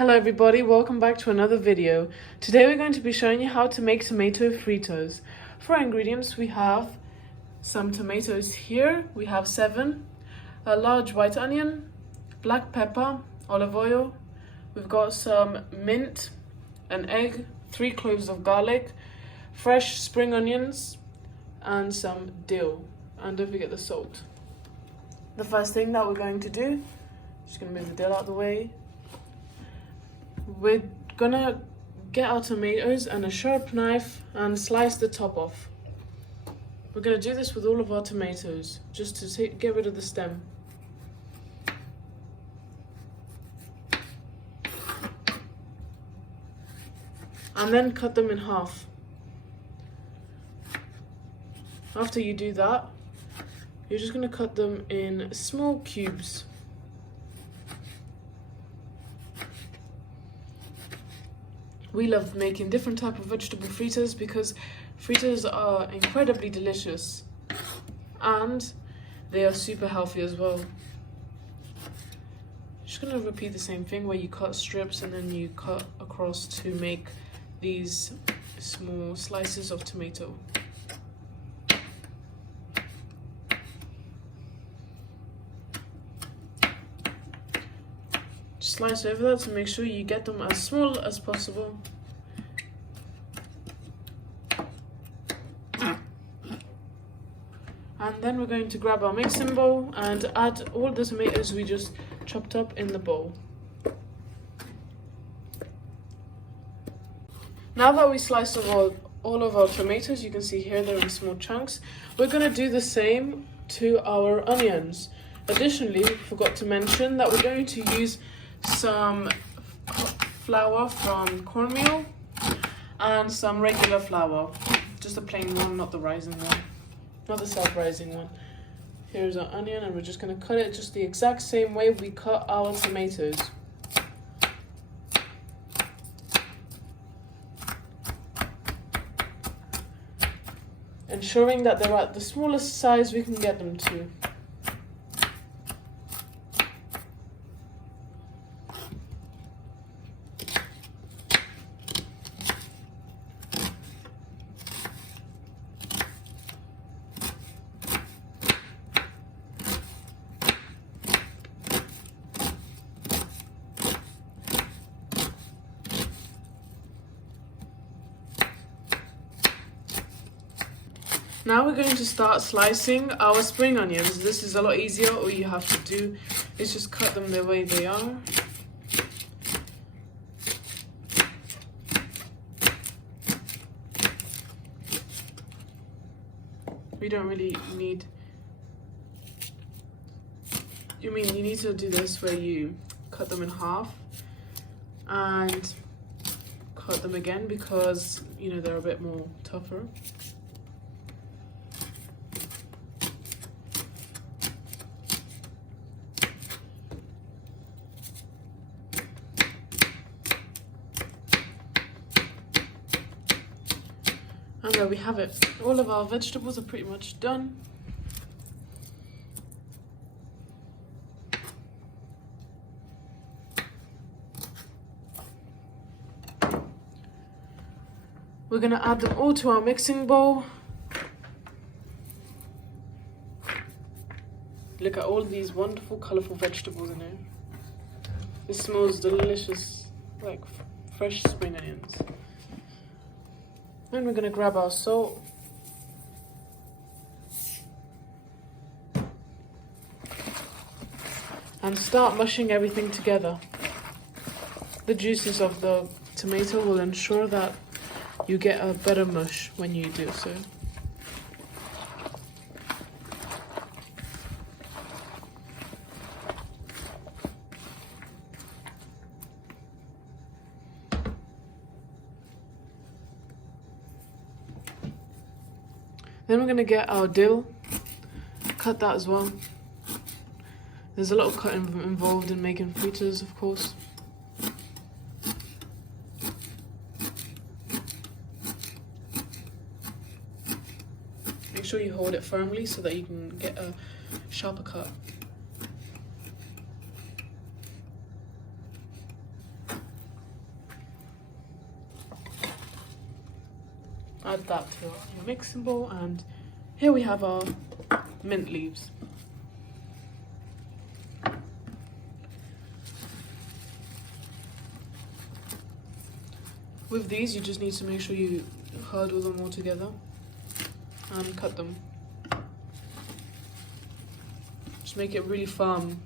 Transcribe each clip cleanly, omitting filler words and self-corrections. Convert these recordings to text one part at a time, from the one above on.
Hello everybody, welcome back to another video. Today we're going to be showing you how to make tomato fritters. For our ingredients we have some tomatoes here, we have 7, a large white onion, black pepper, olive oil, we've got some mint, an egg, 3 cloves of garlic, fresh spring onions and some dill, and don't forget the salt. The first thing that we're going to do, just going to move the dill out of the way. We're gonna get our tomatoes and a sharp knife and slice the top off. We're gonna do this with all of our tomatoes, just to get rid of the stem. And then cut them in half. After you do that, you're just gonna cut them in small cubes. We love making different type of vegetable fritters because fritters are incredibly delicious and they are super healthy as well. Just gonna repeat the same thing where you cut strips and then you cut across to make these small slices of tomato. Slice over that to make sure you get them as small as possible. And then we're going to grab our mixing bowl and add all the tomatoes we just chopped up in the bowl. Now that we sliced all of our tomatoes, you can see here they're in small chunks. We're going to do the same to our onions. Additionally, forgot to mention that we're going to use some flour from cornmeal and some regular flour, just a plain one, not the rising one, not the self-rising one. Here's our onion and we're just going to cut it just the exact same way we cut our tomatoes. Ensuring that they're at the smallest size we can get them to. Now we're going to start slicing our spring onions. This is a lot easier. All you have to do is just cut them the way they are. We don't really need... you need to do this where you cut them in half and cut them again because, they're a bit more tougher. And there we have it. All of our vegetables are pretty much done. We're going to add them all to our mixing bowl. Look at all these wonderful, colourful vegetables in here. It smells delicious, like fresh spring onions. Then we're going to grab our salt. And start mushing everything together. The juices of the tomato will ensure that you get a better mush when you do so. Then we're going to get our dill, cut that as well. There's a lot of cutting involved in making fritters, of course. Make sure you hold it firmly so that you can get a sharper cut. add that to your mixing bowl, and here we have our mint leaves. With these, you just need to make sure you hurdle them all together and cut them. Just make it really firm.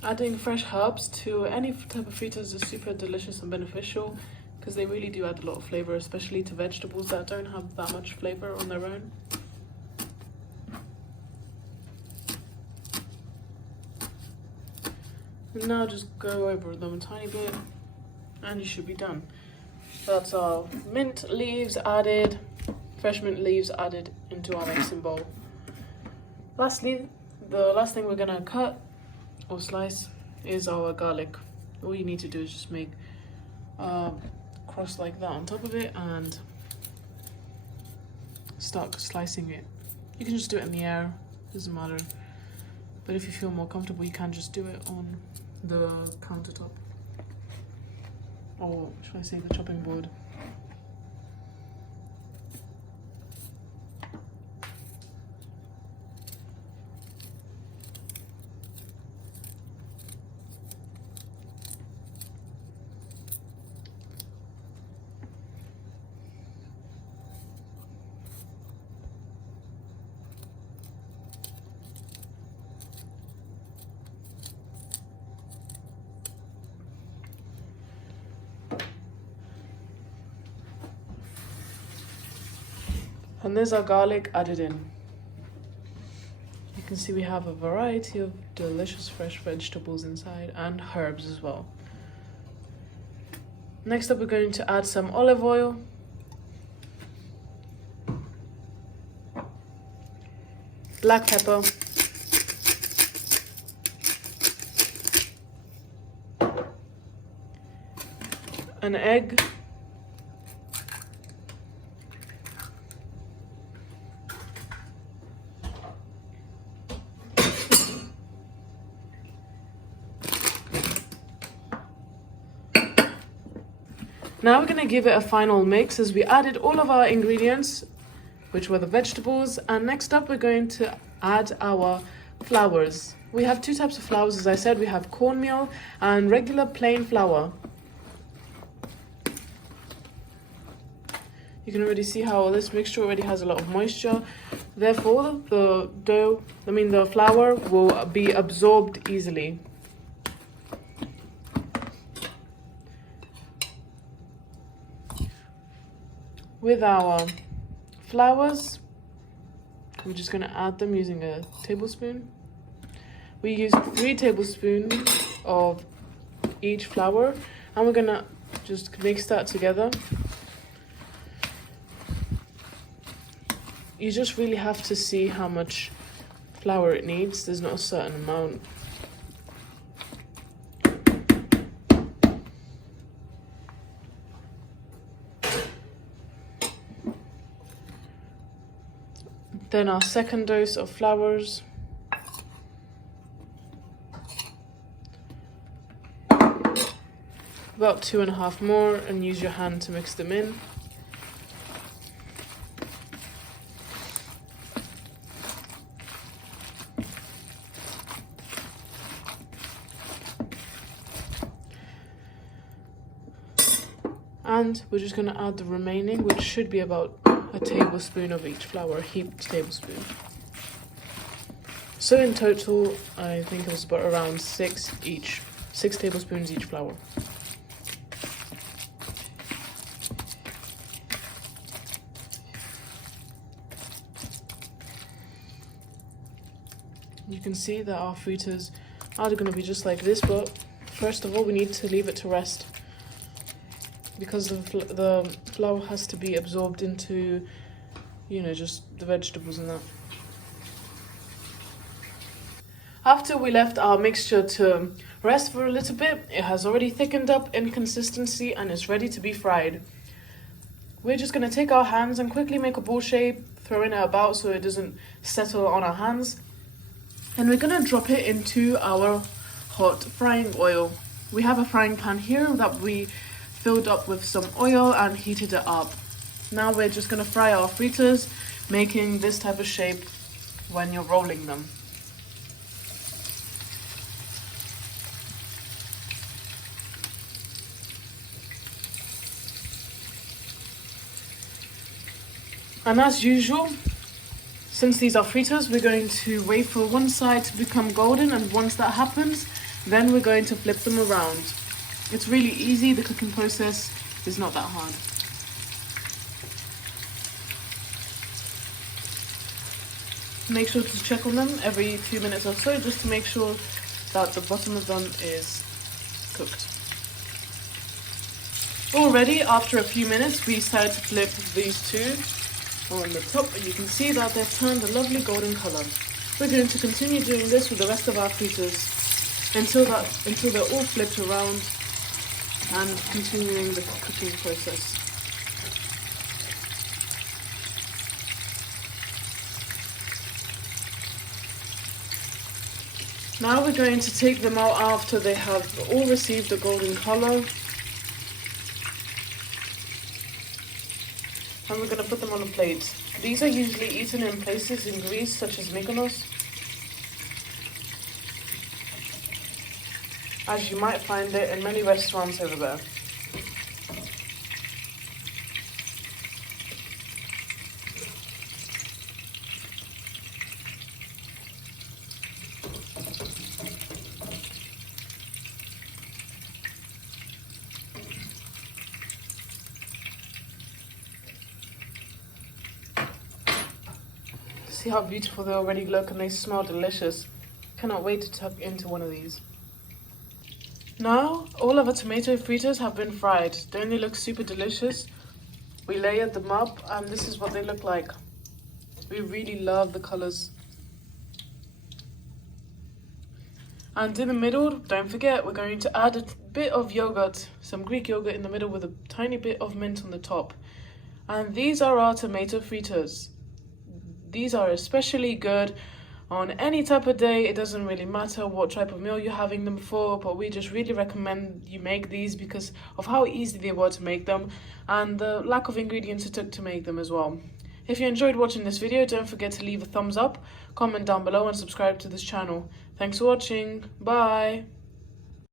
Adding fresh herbs to any type of fritters is super delicious and beneficial because they really do add a lot of flavor, especially to vegetables that don't have that much flavor on their own. And now just go over them a tiny bit and you should be done. That's our mint leaves added, fresh mint leaves added into our mixing bowl. Lastly, the last thing we're gonna cut or slice is our garlic. All you need to do is just make a cross like that on top of it and start slicing it. You can just do it in the air, doesn't matter. But if you feel more comfortable, you can just do it on the countertop, or should I say the chopping board. And there's our garlic added in. You can see we have a variety of delicious fresh vegetables inside and herbs as well. Next up, we're going to add some olive oil. Black pepper. An egg. Now we're going to give it a final mix as we added all of our ingredients, which were the vegetables, and next up we're going to add our flours. We have two types of flours, as I said. We have cornmeal and regular plain flour. You can already see how this mixture already has a lot of moisture. Therefore, the flour will be absorbed easily. With our flours, we're just going to add them using a tablespoon. We use 3 tablespoons of each flour, and we're going to just mix that together. You just really have to see how much flour it needs. There's not a certain amount. Then our second dose of flours. About 2.5 more, and use your hand to mix them in. And we're just going to add the remaining, which should be about a tablespoon of each flour, a heaped tablespoon. So in total, I think it was about around 6 tablespoons each flour. You can see that our fritters are going to be just like this, but first of all, we need to leave it to rest, because the flour has to be absorbed into, just the vegetables and that. After we left our mixture to rest for a little bit, it has already thickened up in consistency and is ready to be fried. We're just going to take our hands and quickly make a ball shape, throwing it about so it doesn't settle on our hands. And we're going to drop it into our hot frying oil. We have a frying pan here that we filled up with some oil and heated it up. Now we're just going to fry our fritters, making this type of shape when you're rolling them. And as usual, since these are fritters, we're going to wait for one side to become golden, and once that happens, then we're going to flip them around. It's really easy, the cooking process is not that hard. Make sure to check on them every few minutes or so, just to make sure that the bottom of them is cooked. Already, after a few minutes, we started to flip these two on the top, and you can see that they've turned a lovely golden color. We're going to continue doing this with the rest of our fritters until they're all flipped around and continuing the cooking process. Now we're going to take them out after they have all received a golden color. And we're going to put them on a plate. These are usually eaten in places in Greece, such as MYKONOS, as you might find it in many restaurants over there. See how beautiful they already look, and they smell delicious. Cannot wait to tuck into one of these. Now, all of our tomato fritters have been fried. Don't they look super delicious? We layered them up, and this is what they look like. We really love the colors. And in the middle, don't forget, we're going to add a bit of yogurt, some Greek yogurt in the middle with a tiny bit of mint on the top. And these are our tomato fritters. These are especially good on any type of day. It doesn't really matter what type of meal you're having them for, but we just really recommend you make these because of how easy they were to make them and the lack of ingredients it took to make them as well. If you enjoyed watching this video, don't forget to leave a thumbs up, comment down below and subscribe to this channel. Thanks for watching. Bye!